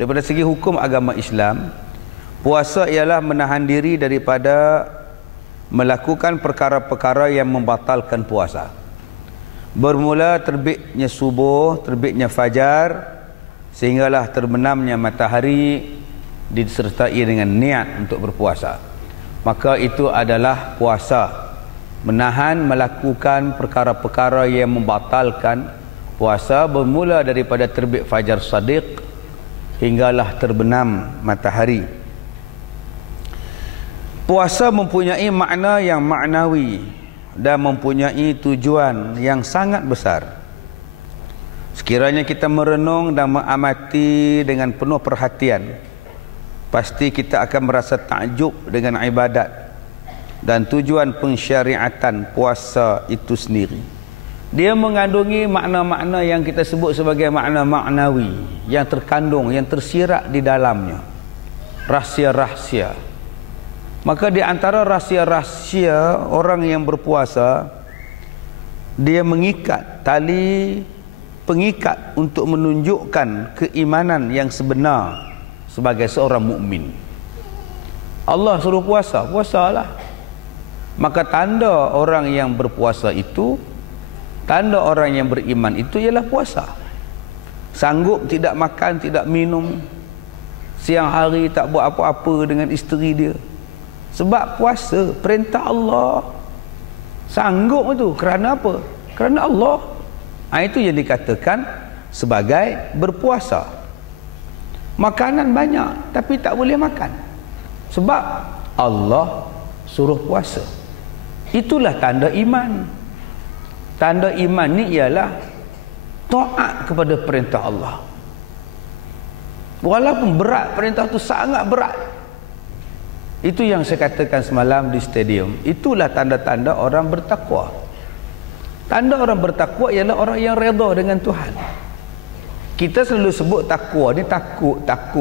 Daripada segi hukum agama Islam, puasa ialah menahan diri daripada melakukan perkara-perkara yang membatalkan puasa. Bermula terbitnya subuh, terbitnya fajar, sehinggalah terbenamnya matahari, disertai dengan niat untuk berpuasa. Maka itu adalah puasa. Menahan melakukan perkara-perkara yang membatalkan puasa, bermula daripada terbit fajar shadiq hinggalah terbenam matahari. Puasa mempunyai makna yang maknawi dan mempunyai tujuan yang sangat besar. Sekiranya kita merenung dan mengamati dengan penuh perhatian, pasti kita akan merasa takjub dengan ibadat dan tujuan pensyariatan puasa itu sendiri. Dia mengandungi makna-makna yang kita sebut sebagai makna maknawi, yang terkandung, yang tersirat di dalamnya, rahsia-rahsia. Maka di antara rahsia-rahsia orang yang berpuasa, dia mengikat tali pengikat untuk menunjukkan keimanan yang sebenar sebagai seorang mukmin. Allah suruh puasa, puasalah. Maka tanda orang yang berpuasa itu, tanda orang yang beriman itu ialah puasa. Sanggup tidak makan, tidak minum, siang hari tak buat apa-apa dengan isteri dia, sebab puasa, perintah Allah. Sanggup itu kerana apa? Kerana Allah. Itu yang dikatakan sebagai berpuasa. Makanan banyak tapi tak boleh makan, sebab Allah suruh puasa. Itulah tanda iman. Tanda iman ni ialah taat kepada perintah Allah. Walaupun berat, perintah itu sangat berat. Itu yang saya katakan semalam di stadium. Itulah tanda-tanda orang bertakwa. Tanda orang bertakwa ialah orang yang redha dengan Tuhan. Kita selalu sebut takwa ni takut. Tak.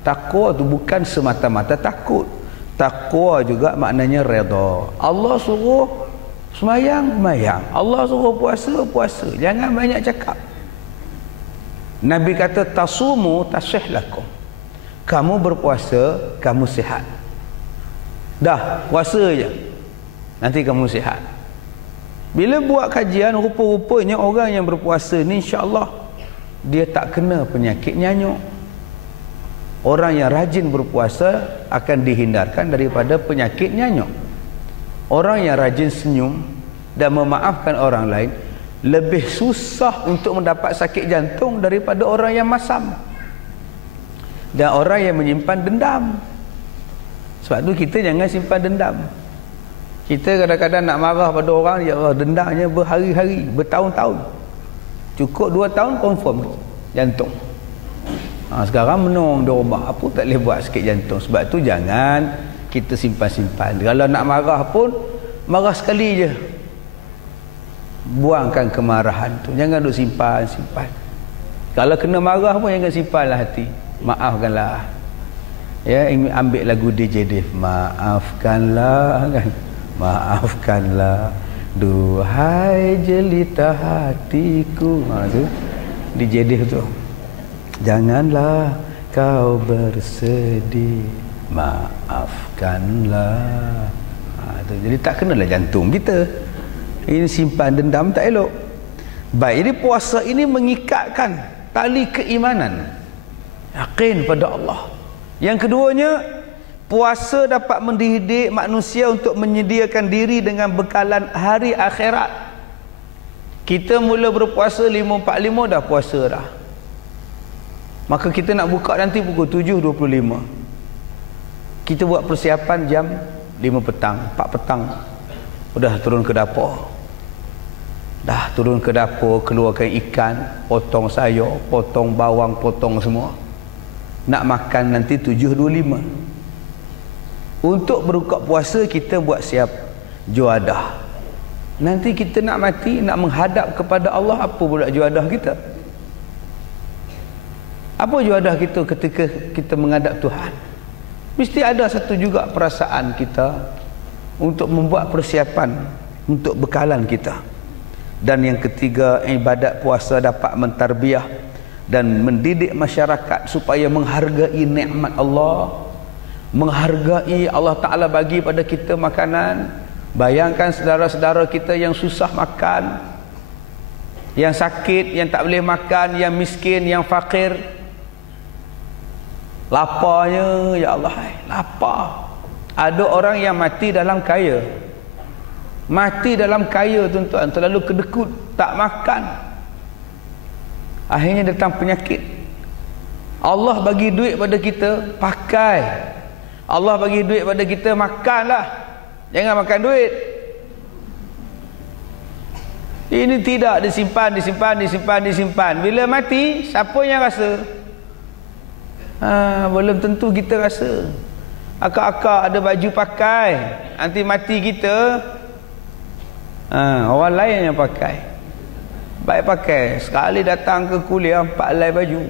Takwa tu bukan semata-mata takut. Takwa juga maknanya redha. Allah suruh semayang, semayang. Allah suruh puasa, puasa. Jangan banyak cakap. Nabi kata tasumu tasih lakum. Kamu berpuasa, kamu sihat. Dah, puasa je, nanti kamu sihat. Bila buat kajian, rupa-rupanya orang yang berpuasa ni insya-Allah dia tak kena penyakit nyanyuk. Orang yang rajin berpuasa akan dihindarkan daripada penyakit nyanyuk. Orang yang rajin senyum dan memaafkan orang lain lebih susah untuk mendapat sakit jantung daripada orang yang masam dan orang yang menyimpan dendam. Sebab tu kita jangan simpan dendam. Kita kadang-kadang nak marah pada orang, ya Allah, dendamnya berhari-hari, bertahun-tahun. Cukup 2 tahun confirm jantung. Sekarang menung di rumah, apa tak boleh buat sakit jantung. Sebab tu jangan kita simpan-simpan. Kalau nak marah pun marah sekali je, buangkan kemarahan tu, jangan duk simpan-simpan. Kalau kena marah pun jangan simpanlah hati, maafkanlah. Ya, ambil lagu DJ Dave, maafkanlah kan, maafkanlah duhai jelita hatiku. Tu DJ Dave tu, janganlah kau bersedih, maafkanlah. Tu. Jadi tak kenalah jantung kita. Ini simpan dendam tak elok. Baik, jadi puasa ini mengikatkan tali keimanan, yakin pada Allah. Yang keduanya, puasa dapat mendidik manusia untuk menyediakan diri dengan bekalan hari akhirat. Kita mula berpuasa 5.45 dah puasa dah. Maka kita nak buka nanti pukul 7.25. Kita buat persiapan jam 5 petang, 4 petang. Udah turun ke dapur. Dah turun ke dapur, keluarkan ikan, potong sayur, potong bawang, potong semua. Nak makan nanti 7.25. Untuk berbuka puasa kita buat siap juadah. Nanti kita nak mati, nak menghadap kepada Allah, apa pula juadah kita? Apa juadah kita ketika kita menghadap Tuhan? Mesti ada satu juga perasaan kita untuk membuat persiapan untuk bekalan kita. Dan yang ketiga, ibadat puasa dapat mentarbiah dan mendidik masyarakat supaya menghargai nikmat Allah, menghargai Allah Ta'ala bagi pada kita makanan. Bayangkan saudara-saudara kita yang susah makan, yang sakit, yang tak boleh makan, yang miskin, yang fakir, laparnya, ya Allah, lapar. Ada orang yang mati dalam kaya, mati dalam kaya tuan-tuan, terlalu kedekut, tak makan, akhirnya datang penyakit. Allah bagi duit pada kita, pakai. Allah bagi duit pada kita, makanlah, jangan makan duit. Ini tidak disimpan. Bila mati, siapa yang rasa? Belum tentu kita rasa. Akak-akak ada baju pakai, nanti mati kita, orang lain yang pakai. Baik pakai, sekali datang ke kuliah 4 helai baju.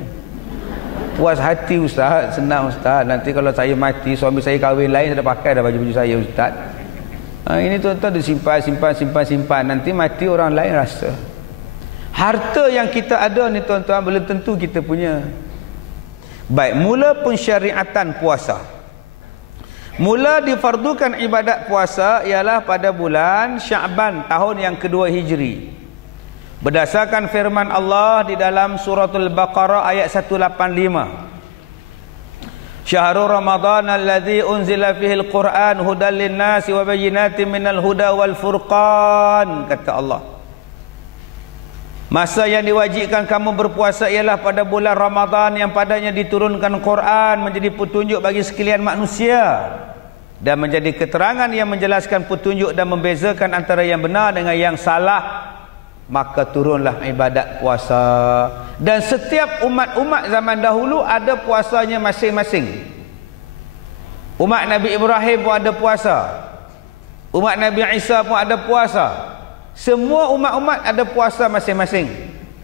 Puas hati ustaz, senang ustaz. Nanti kalau saya mati, suami saya kahwin lain, saya dah pakai dah baju-baju saya ustaz. Ini tuan-tuan simpan. Nanti mati orang lain rasa. Harta yang kita ada ni tuan-tuan belum tentu kita punya. Baik, mula pensyariatan puasa. Mula difardukan ibadat puasa ialah pada bulan Sya'ban tahun yang kedua Hijri. Berdasarkan firman Allah di dalam suratul Baqarah ayat 185. Syahrul Ramadan alladzi unzila fihi al-Quran hudan lin-nasi wa bayyinatin minal huda wal furqan, kata Allah. Masa yang diwajibkan kamu berpuasa ialah pada bulan Ramadan yang padanya diturunkan Quran menjadi petunjuk bagi sekalian manusia dan menjadi keterangan yang menjelaskan petunjuk dan membezakan antara yang benar dengan yang salah. Maka turunlah ibadat puasa. Dan setiap umat-umat zaman dahulu ada puasanya masing-masing. Umat Nabi Ibrahim pun ada puasa, umat Nabi Isa pun ada puasa. Semua umat-umat ada puasa masing-masing.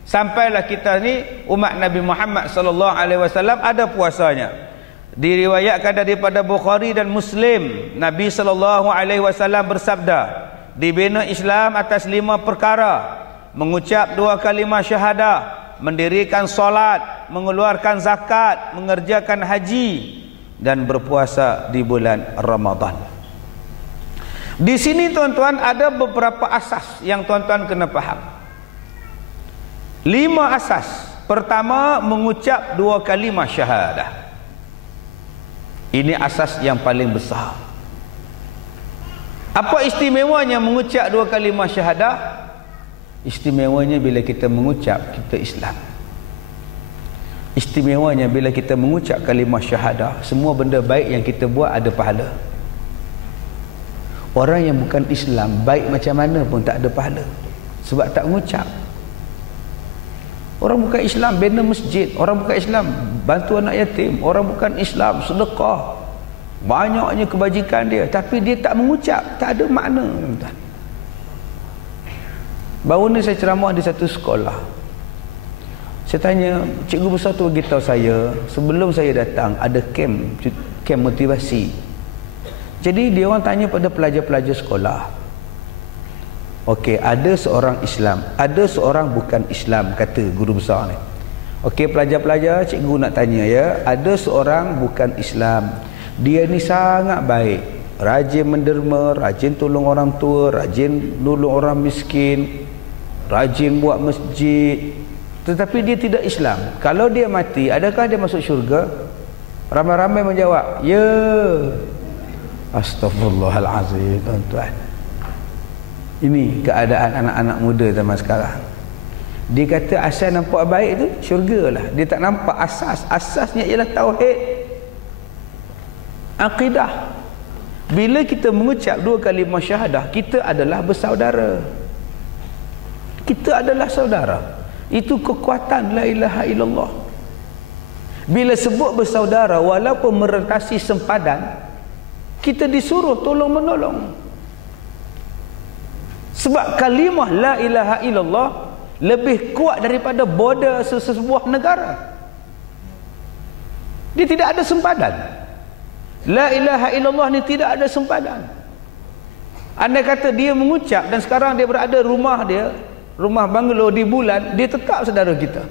Sampailah kita ni umat Nabi Muhammad sallallahu alaihi wasallam ada puasanya. Diriwayatkan daripada Bukhari dan Muslim, Nabi sallallahu alaihi wasallam bersabda, dibina Islam atas 5 perkara: mengucap 2 kalimah syahadah, mendirikan solat, mengeluarkan zakat, mengerjakan haji, dan berpuasa di bulan Ramadan. Di sini tuan-tuan ada beberapa asas yang tuan-tuan kena faham. 5 asas. Pertama, mengucap 2 kalimah syahadah. Ini asas yang paling besar. Apa istimewanya mengucap 2 kalimah syahadah? Istimewanya bila kita mengucap, kita Islam. Istimewanya bila kita mengucap kalimah syahadah, semua benda baik yang kita buat ada pahala. Orang yang bukan Islam, baik macam mana pun tak ada pahala, sebab tak mengucap. Orang bukan Islam bina masjid, orang bukan Islam bantu anak yatim, orang bukan Islam sedekah, banyaknya kebajikan dia, tapi dia tak mengucap, tak ada makna. Baru ni saya ceramah di satu sekolah. Saya tanya, cikgu besar tu beritahu saya, sebelum saya datang ada kem motivasi. Jadi dia orang tanya pada pelajar-pelajar sekolah, okey, ada seorang Islam, ada seorang bukan Islam, kata guru besar ni. Okey pelajar-pelajar, cikgu nak tanya ya, ada seorang bukan Islam, dia ni sangat baik, rajin menderma, rajin tolong orang tua, rajin nolong orang miskin, rajin buat masjid, tetapi dia tidak Islam. Kalau dia mati, adakah dia masuk syurga? Ramai-ramai menjawab, ya. Astaghfirullahalazim, tuan-tuan. Ini keadaan anak-anak muda zaman sekarang. Dia kata asal nampak baik tu syurga lah. Dia tak nampak asas. Asasnya ialah tauhid, akidah. Bila kita mengucap 2 kalimah syahadah, kita adalah bersaudara. Kita adalah saudara. Itu kekuatan la ilaha illallah. Bila sebut bersaudara, walaupun merentasi sempadan, kita disuruh tolong menolong. Sebab kalimah la ilaha illallah lebih kuat daripada border sesebuah negara. Dia tidak ada sempadan. La ilaha illallah ni tidak ada sempadan. Andai kata dia mengucap dan sekarang dia berada rumah dia, rumah banglo di bulan, dia tetap saudara kita.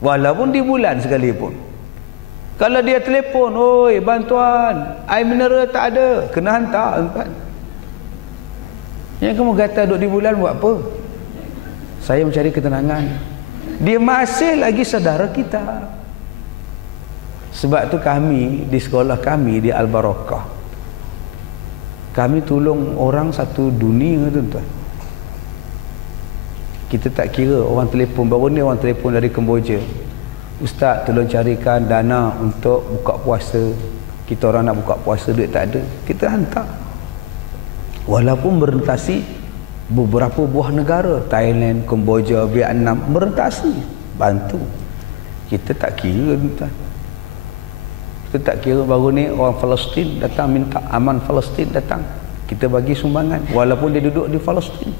Walaupun di bulan sekalipun. Kalau dia telefon, oi bantuan, air mineral tak ada, kena hantar tuan. Yang kamu kata duduk di bulan buat apa? Saya mencari ketenangan. Dia masih lagi saudara kita. Sebab tu kami di sekolah kami di Al-Barakah, kami tolong orang satu dunia tuan-tuan. Kita tak kira orang telefon. Baru ni orang telefon dari Kemboja, Ustaz tolong carikan dana untuk buka puasa. Kita orang nak buka puasa, duit tak ada, kita hantar. Walaupun merentasi beberapa buah negara, Thailand, Kemboja, Vietnam, merentasi, bantu. Kita tak kira tuan. Kita tak kira. Baru ni orang Palestin datang minta, aman Palestin datang, kita bagi sumbangan walaupun dia duduk di Palestin.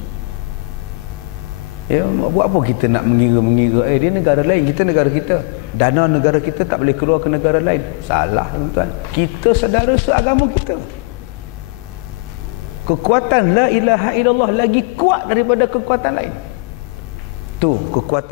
Ya, buat apa kita nak mengira-mengira dia negara lain, kita negara kita, dana negara kita tak boleh keluar ke negara lain. Salah tuan-tuan. Kita saudara seagama kita. Kekuatan la ilaha illallah lagi kuat daripada kekuatan lain. Tu kekuatan